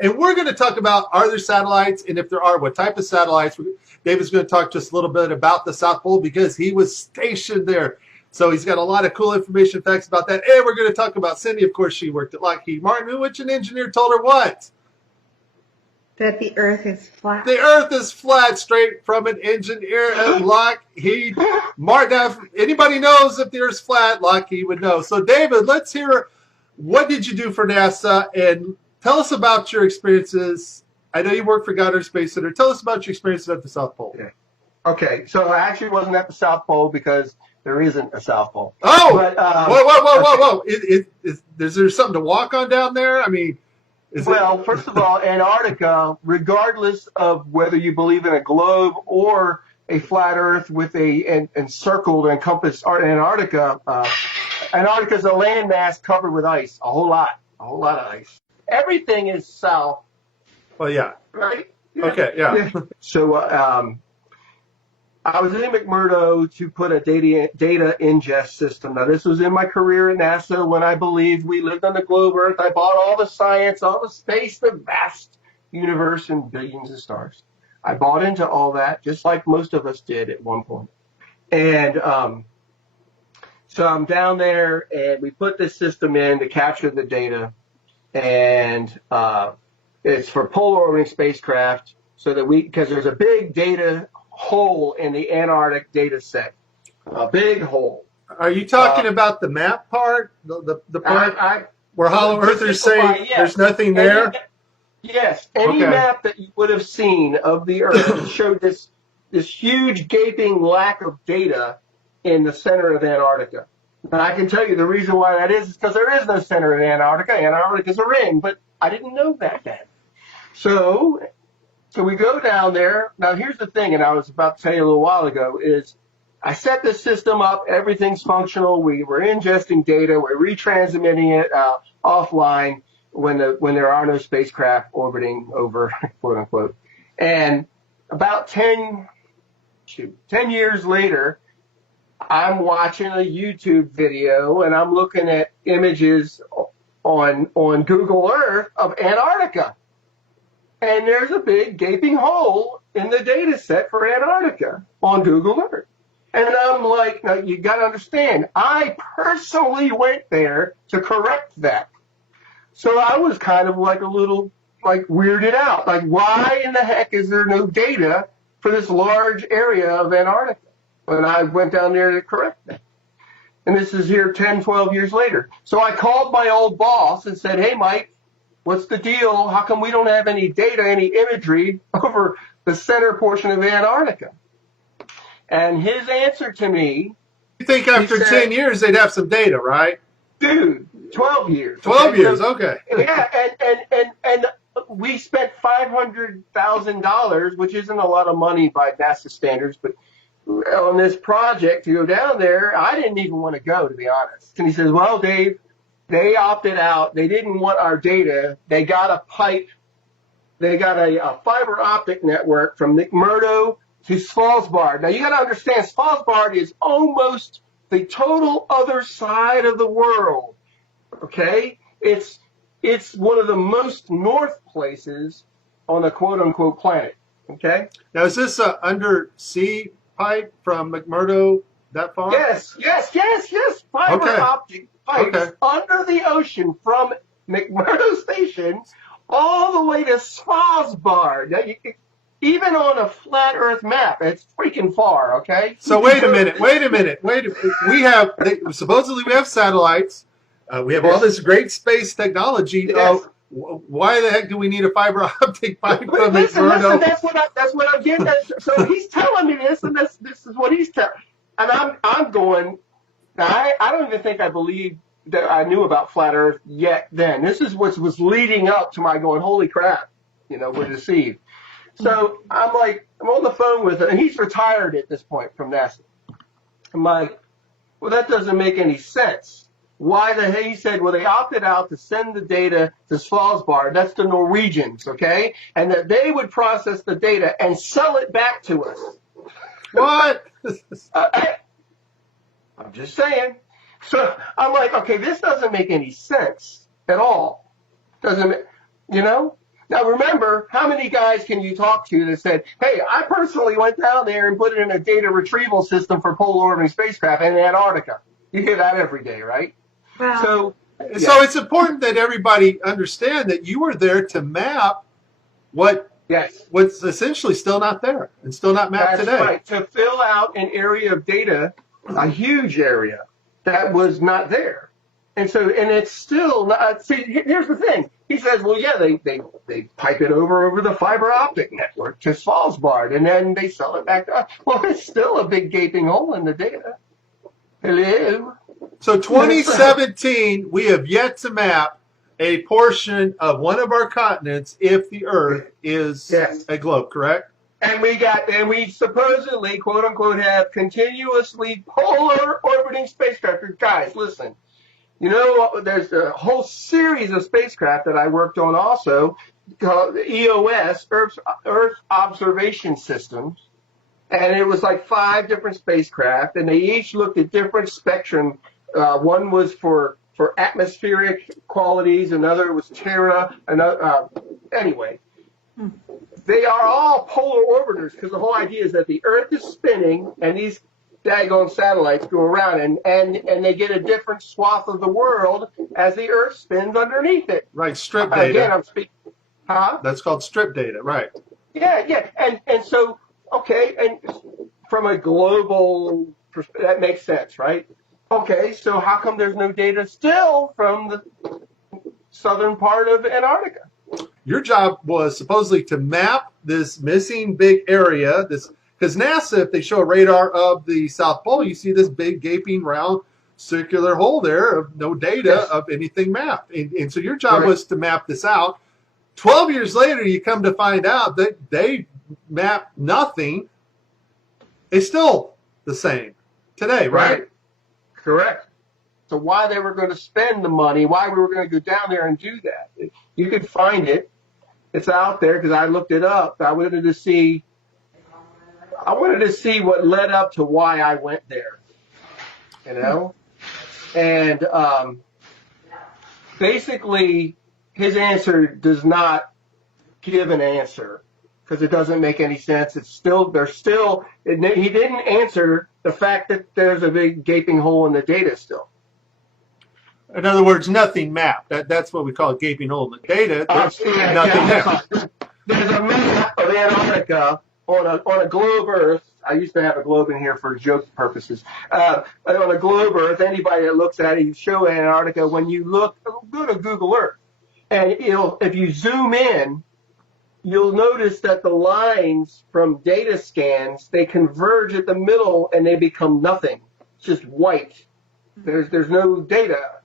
And we're going to talk about, are there satellites? And if there are, what type of satellites? David's going to talk just a little bit about the South Pole because he was stationed there. So he's got a lot of cool information, facts about that. And we're going to talk about Cindy. Of course, she worked at Lockheed Martin, which an engineer told her what? That the Earth is flat. The Earth is flat, straight from an engineer at Lockheed Martin. Now, if anybody knows if the Earth's flat, Lockheed would know. So, David, let's hear, what did you do for NASA? And tell us about your experiences. I know you worked for Goddard Space Center. Tell us about your experiences at the South Pole. Yeah. Okay, so I actually wasn't at the South Pole because there isn't a South Pole. Oh, but, whoa. Is there something to walk on down there? I mean, first of all, Antarctica, regardless of whether you believe in a globe or a flat Earth with a encircled or encompassed Antarctica, Antarctica is a landmass covered with ice, a whole lot of ice. Everything is south. Well, yeah. Right? Yeah. Okay, yeah. So I was in McMurdo to put a data ingest system. Now, this was in my career at NASA when I believed we lived on the globe Earth. I bought all the science, all the space, the vast universe, and billions of stars. I bought into all that, just like most of us did at one point. And so I'm down there, and we put this system in to capture the data. And it's for polar orbiting spacecraft, so that because there's a big data hole in the Antarctic data set, a big hole. Are you talking about the map part, the part where Hollow Earthers say there's nothing there? Yes, any map that you would have seen of the Earth showed this huge gaping lack of data in the center of Antarctica. And I can tell you the reason why that is because there is no center in Antarctica. Antarctica is a ring, but I didn't know that then. So we go down there. Now, here's the thing, and I was about to tell you a little while ago, is I set this system up. Everything's functional. We were ingesting data. We're retransmitting it offline when there are no spacecraft orbiting over, quote unquote. And about 10 years later, I'm watching a YouTube video and I'm looking at images on Google Earth of Antarctica. And there's a big gaping hole in the data set for Antarctica on Google Earth. And I'm like, now you got to understand, I personally went there to correct that. So I was kind of like a little weirded out. Like, why in the heck is there no data for this large area of Antarctica? And I went down there to correct that. And this is here 10, 12 years later. So I called my old boss and said, hey, Mike, what's the deal? How come we don't have any data, any imagery over the center portion of Antarctica? And his answer to me... You think after 10 years they'd have some data, right? Dude, 12 years. 12 years, okay. Yeah, and we spent $500,000, which isn't a lot of money by NASA standards, but on this project to go down there, I didn't even want to go, to be honest. And he says, well, Dave, they opted out. They didn't want our data. They got a pipe. They got a fiber optic network from McMurdo to Svalbard. Now, you got to understand, Svalbard is almost the total other side of the world, okay? It's one of the most north places on the quote-unquote planet, okay? Now, is this an undersea pipe from McMurdo that far? Yes. Fiber optic pipes under the ocean from McMurdo Station all the way to Svalbard. Now, even on a flat Earth map, it's freaking far, okay? So wait a minute. Supposedly we have satellites. We have all this great space technology. Yes. Why the heck do we need a fiber optic pipe from McMurdo? Listen, that's what I'm getting at. So he's telling me this, and this is what he's telling. And I'm going, I don't even think I believe that I knew about flat Earth yet then. This is what was leading up to my going, holy crap, we're deceived. So I'm on the phone with him, and he's retired at this point from NASA. I'm like, well, that doesn't make any sense. Why the heck? He said, well, they opted out to send the data to Svalbard. That's the Norwegians, okay? And that they would process the data and sell it back to us. What? I'm just saying. So I'm like, okay, this doesn't make any sense at all. Doesn't, Now remember, how many guys can you talk to that said, hey, I personally went down there and put it in a data retrieval system for polar orbiting spacecraft in Antarctica? You hear that every day, right? Well, So it's important that everybody understand that you were there to map what's essentially still not there and still not mapped that's today. right. To fill out an area of data, a huge area that was not there. And so, and it's still not, see, here's the thing. He says, well, yeah, they pipe it over the fiber optic network to Svalbard, and then they sell it back to us. Well, it's still a big gaping hole in the data. Hello? So 2017, we have yet to map a portion of one of our continents if the Earth is a globe, correct? And we supposedly, quote unquote, have continuously polar orbiting spacecraft. Guys, listen. You know, there's a whole series of spacecraft that I worked on also called EOS, Earth Observation Systems. And it was like 5 different spacecraft, and they each looked at different spectrum. One was for atmospheric qualities, another was Terra, another, anyway. They are all polar orbiters because the whole idea is that the Earth is spinning and these daggone satellites go around and they get a different swath of the world as the Earth spins underneath it. Right, strip data. Again, I'm speaking. Huh? That's called strip data, right. Yeah. And so, okay, and from a global perspective, that makes sense, right? Okay, so how come there's no data still from the southern part of Antarctica? Your job was supposedly to map this missing big area, because NASA, if they show a radar of the South Pole, you see this big gaping round circular hole there of no data of anything mapped. And so your job was to map this out. 12 years later, you come to find out that they mapped nothing. It's still the same today, right? Correct. So why they were going to spend the money, why we were going to go down there and do that. You could find it. It's out there because I looked it up. I wanted to see what led up to why I went there, you know? And basically, his answer does not give an answer because it doesn't make any sense. He didn't answer the fact that there's a big gaping hole in the data still. In other words, nothing mapped. That's what we call a gaping hole in the data. There's nothing there. There's a map of Antarctica on a globe Earth. I used to have a globe in here for joke purposes. On a globe Earth, anybody that looks at it, you show Antarctica. When you look, go to Google Earth, and if you zoom in, you'll notice that the lines from data scans, they converge at the middle and they become nothing. It's just white. There's no data.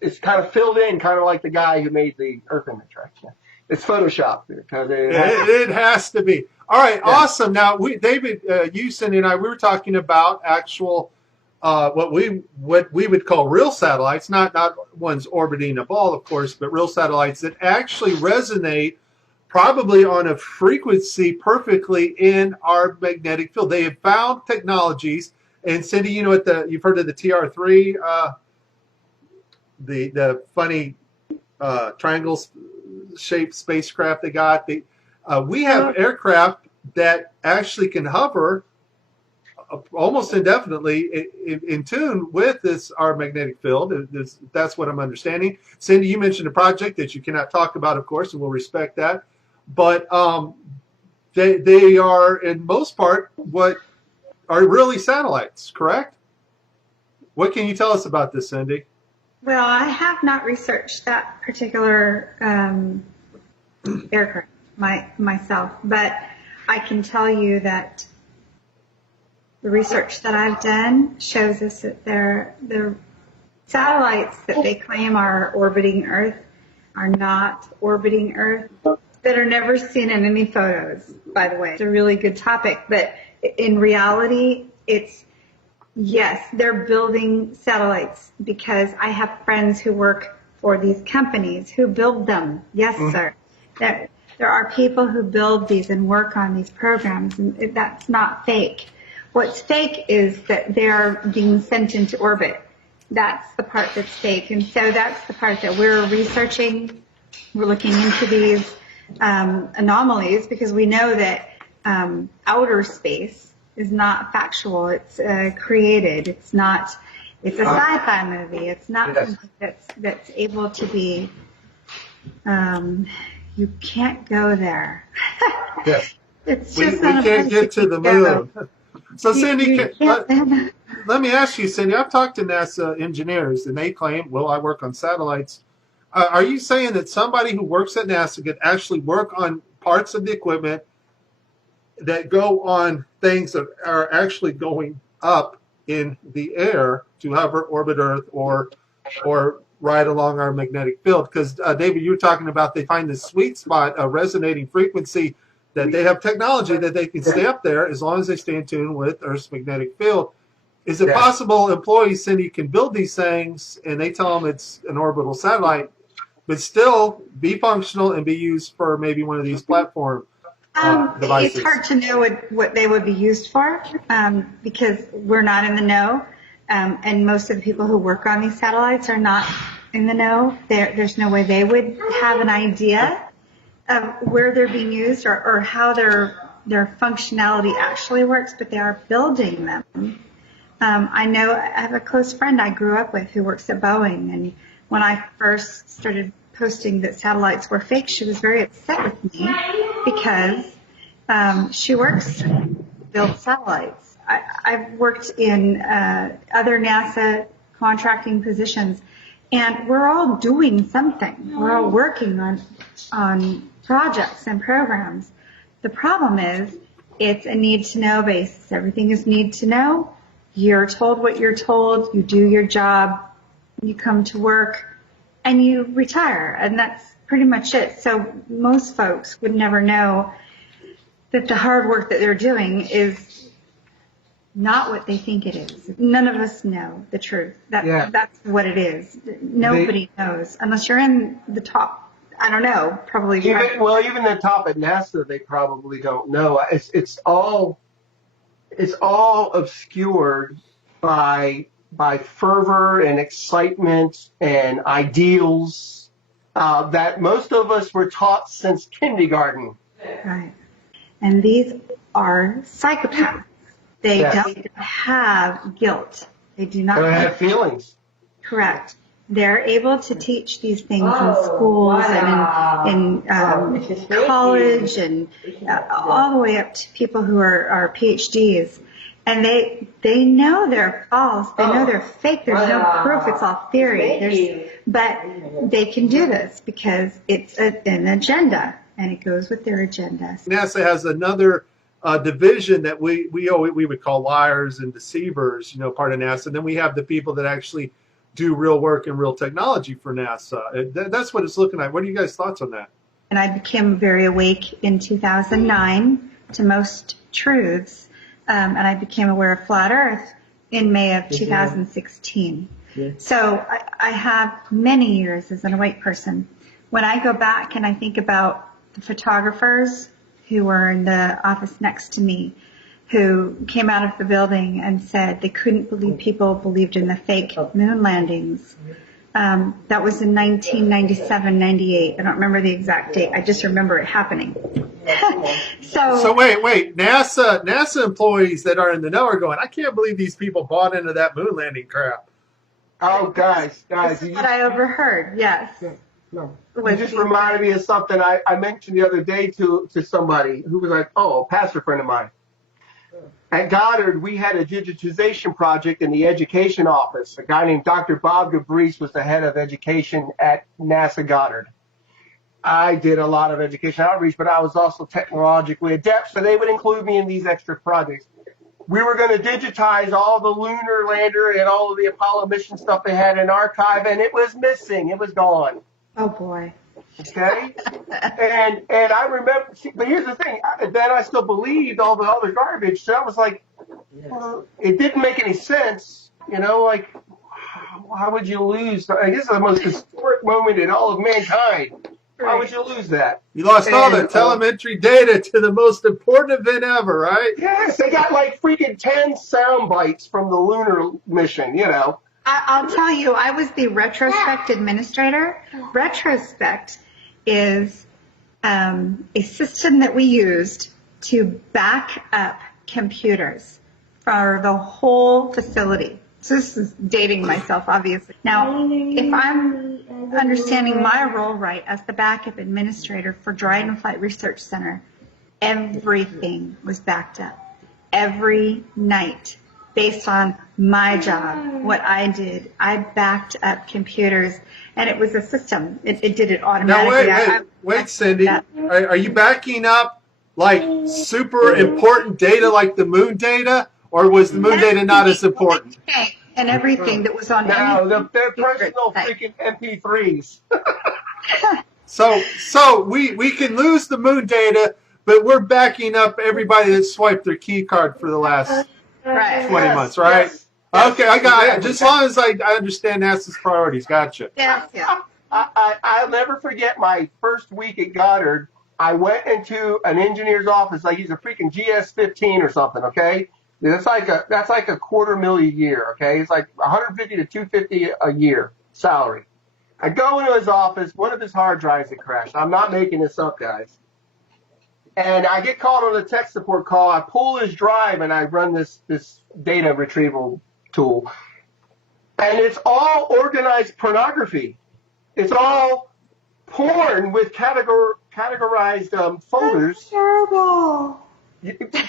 It's kind of filled in, kind of like the guy who made the Earth image, right? Yeah. It's Photoshop because it has to be. All right, awesome. Now, David, you, Cindy, and I, we were talking about actual what we would call real satellites, not ones orbiting a ball, of course, but real satellites that actually resonate probably on a frequency perfectly in our magnetic field. They have found technologies, and Cindy, you know what you've heard of the TR3. The funny triangle-shaped spacecraft they got. We have aircraft that actually can hover almost indefinitely in tune with our magnetic field. That's what I'm understanding. Cindy, you mentioned a project that you cannot talk about, of course, and we'll respect that. But they are, in most part, what are really satellites, correct? What can you tell us about this, Cindy? Well, I have not researched that particular aircraft myself, but I can tell you that the research that I've done shows us that the satellites that they claim are orbiting Earth are not orbiting Earth, that are never seen in any photos, by the way. It's a really good topic, but in reality, yes, they're building satellites because I have friends who work for these companies who build them. Yes, sir. There are people who build these and work on these programs, and that's not fake. What's fake is that they're being sent into orbit. That's the part that's fake, and so that's the part that we're researching. We're looking into these. anomalies, because we know that outer space is not factual. It's created. It's not. It's a sci-fi movie. It's not something that's able to be. You can't go there. Yes. It's We just not a can't place get to you the can go. moon. So, Cindy, You can't- let me ask you, Cindy, I've talked to NASA engineers, and they claim, well, I work on satellites. Are you saying that somebody who works at NASA could actually work on parts of the equipment that go on things that are actually going up in the air to hover, orbit Earth, or ride along our magnetic field? Because, David, you were talking about they find this sweet spot, a resonating frequency, that they have technology that they can stay up there as long as they stay in tune with Earth's magnetic field. Is it possible employees, Cindy, can build these things and they tell them it's an orbital satellite, but still be functional and be used for maybe one of these platform devices? It's hard to know what they would be used for because we're not in the know, and most of the people who work on these satellites are not in the know. There's no way they would have an idea of where they're being used or how their functionality actually works, but they are building them. I know I have a close friend I grew up with who works at Boeing, and when I first started posting that satellites were fake, she was very upset with me because she works to build satellites. I've worked in other NASA contracting positions, and we're all doing something. We're all working on projects and programs. The problem is it's a need-to-know basis. Everything is need-to-know. You're told what you're told, you do your job, you come to work, and you retire, and that's pretty much it. So most folks would never know that the hard work that they're doing is not what they think it is. None of us know the truth. That's what it is. Nobody knows, unless you're in the top. I don't know, probably. Even the top at NASA, they probably don't know. It's all obscured by fervor and excitement and ideals that most of us were taught since kindergarten. Right. And these are psychopaths. They don't have guilt. They do not have feelings. Correct. They're able to teach these things in schools and in college and all the way up to people who are PhDs. And they know they're false. They know they're fake. There's no proof. It's all theory. But they can do this because it's an agenda, and it goes with their agenda. NASA has another division that we would call liars and deceivers, part of NASA. And then we have the people that actually do real work and real technology for NASA. That's what it's looking like. What are you guys' thoughts on that? And I became very awake in 2009 to most truths, and I became aware of flat Earth in May of 2016. So I have many years as an awake person. When I go back and I think about the photographers who were in the office next to me, who came out of the building and said they couldn't believe people believed in the fake moon landings. That was in 1997, 98. I don't remember the exact date. I just remember it happening. So wait. NASA employees that are in the know are going, I can't believe these people bought into that moon landing crap. Oh, guys. This is what I overheard, yes. No. It just reminded me of something I mentioned the other day to somebody who was like, a pastor friend of mine. At Goddard, we had a digitization project in the education office. A guy named Dr. Bob Gabrice was the head of education at NASA Goddard. I did a lot of education outreach, but I was also technologically adept, so they would include me in these extra projects. We were going to digitize all the lunar lander and all of the Apollo mission stuff they had in archive, and it was missing. It was gone. Oh, boy. Okay? And I remember, but here's the thing, then I still believed all the other garbage, so I was like, well, it didn't make any sense, like, how would you lose? I guess the most historic moment in all of mankind. How would you lose that? You lost all the telemetry data to the most important event ever, right? Yes, they got like freaking 10 sound bites from the lunar mission, I'll tell you, I was the retrospect administrator. Retrospect is a system that we used to back up computers for the whole facility. So this is dating myself, obviously. Now, if I'm understanding my role right as the backup administrator for Dryden Flight Research Center, everything was backed up every night based on my job, what I did. I backed up computers, and it was a system. It did it automatically. Now, wait, Cindy. Are you backing up like super important data like the moon data? Or was the moon data not as important? And everything that was on. No, they're personal freaking MP3s. So we can lose the moon data, but we're backing up everybody that swiped their key card for the last 20 months, right? Yes. Okay, I got it. Just as long as I understand NASA's priorities. Gotcha. Yeah. I'll never forget my first week at Goddard. I went into an engineer's office like he's a freaking GS-15 or something, okay? That's like a $250,000 a year, okay? It's like 150 to 250 a year salary. I go into his office, one of his hard drives had crashed. I'm not making this up, guys. And I get called on a tech support call. I pull his drive and I run this data retrieval tool. And it's all organized pornography. It's all porn with categorized folders. That's terrible.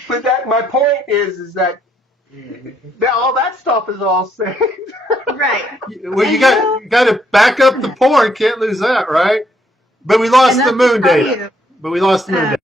But my point is that all that stuff is all saved. Right. Well, you got to back up the porn. Can't lose that, right? But we lost the moon data.